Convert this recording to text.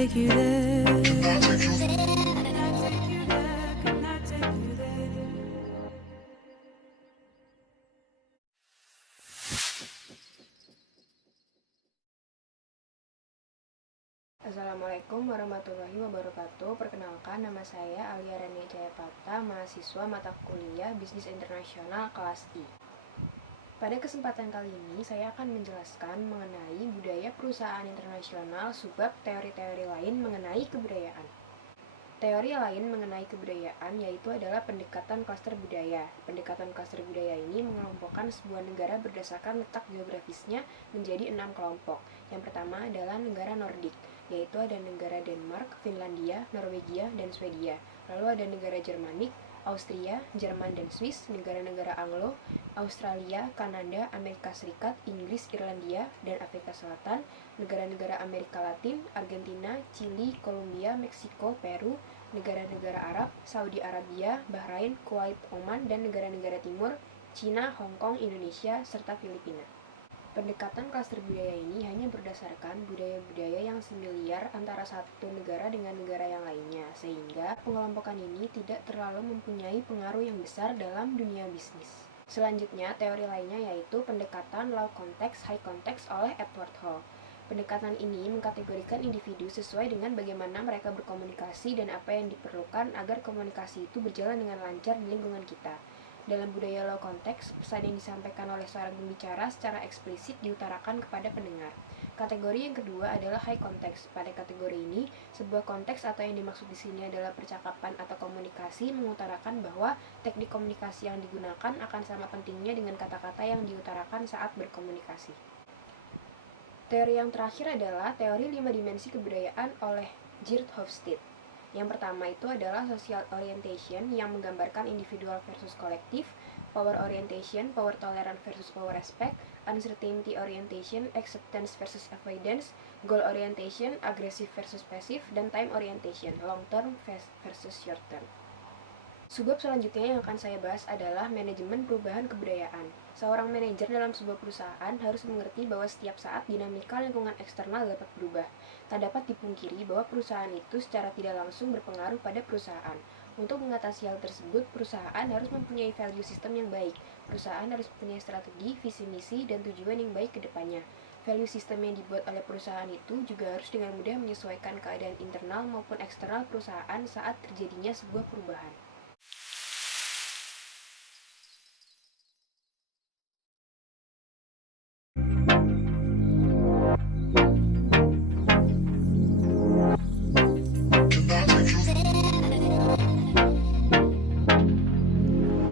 take you there? Assalamualaikum warahmatullahi wabarakatuh. Perkenalkan, nama saya Alia Rania Jayapata, mahasiswa mata kuliah Bisnis Internasional kelas I. Pada kesempatan kali ini, saya akan menjelaskan mengenai budaya perusahaan internasional subbab teori-teori lain mengenai kebudayaan. Teori lain mengenai kebudayaan yaitu adalah pendekatan klaster budaya. Pendekatan klaster budaya ini mengelompokkan sebuah negara berdasarkan letak geografisnya menjadi 6 kelompok. Yang pertama adalah negara Nordik, yaitu ada negara Denmark, Finlandia, Norwegia, dan Swedia. Lalu ada negara Jermanik, Austria, Jerman, dan Swiss, negara-negara Anglo, Australia, Kanada, Amerika Serikat, Inggris, Irlandia, dan Afrika Selatan, negara-negara Amerika Latin, Argentina, Chili, Kolombia, Meksiko, Peru, negara-negara Arab, Saudi Arabia, Bahrain, Kuwait, Oman, dan negara-negara Timur, Cina, Hong Kong, Indonesia, serta Filipina. Pendekatan klaster budaya ini hanya berdasarkan budaya-budaya yang familiar antara satu negara dengan negara yang lainnya, sehingga pengelompokan ini tidak terlalu mempunyai pengaruh yang besar dalam dunia bisnis. Selanjutnya, teori lainnya yaitu pendekatan low context, high context oleh Edward Hall. Pendekatan ini mengkategorikan individu sesuai dengan bagaimana mereka berkomunikasi dan apa yang diperlukan agar komunikasi itu berjalan dengan lancar di lingkungan kita. Dalam budaya low context, pesan yang disampaikan oleh seorang pembicara secara eksplisit diutarakan kepada pendengar. Kategori yang kedua adalah high context. Pada kategori ini, sebuah konteks atau yang dimaksud di sini adalah percakapan atau komunikasi mengutarakan bahwa teknik komunikasi yang digunakan akan sama pentingnya dengan kata-kata yang diutarakan saat berkomunikasi. Teori yang terakhir adalah teori 5 dimensi kebudayaan oleh Geert Hofstede. Yang pertama itu adalah social orientation yang menggambarkan individual versus kolektif, power orientation, power tolerance versus power respect, uncertainty orientation, acceptance versus avoidance, goal orientation, aggressive versus passive, dan time orientation, long term versus short term. Subbab selanjutnya yang akan saya bahas adalah manajemen perubahan kebudayaan. Seorang manajer dalam sebuah perusahaan harus mengerti bahwa setiap saat dinamika lingkungan eksternal dapat berubah. Tak dapat dipungkiri bahwa perusahaan itu secara tidak langsung berpengaruh pada perusahaan. Untuk mengatasi hal tersebut, perusahaan harus mempunyai value system yang baik. Perusahaan harus mempunyai strategi, visi misi, dan tujuan yang baik ke depannya. Value system yang dibuat oleh perusahaan itu juga harus dengan mudah menyesuaikan keadaan internal maupun eksternal perusahaan saat terjadinya sebuah perubahan.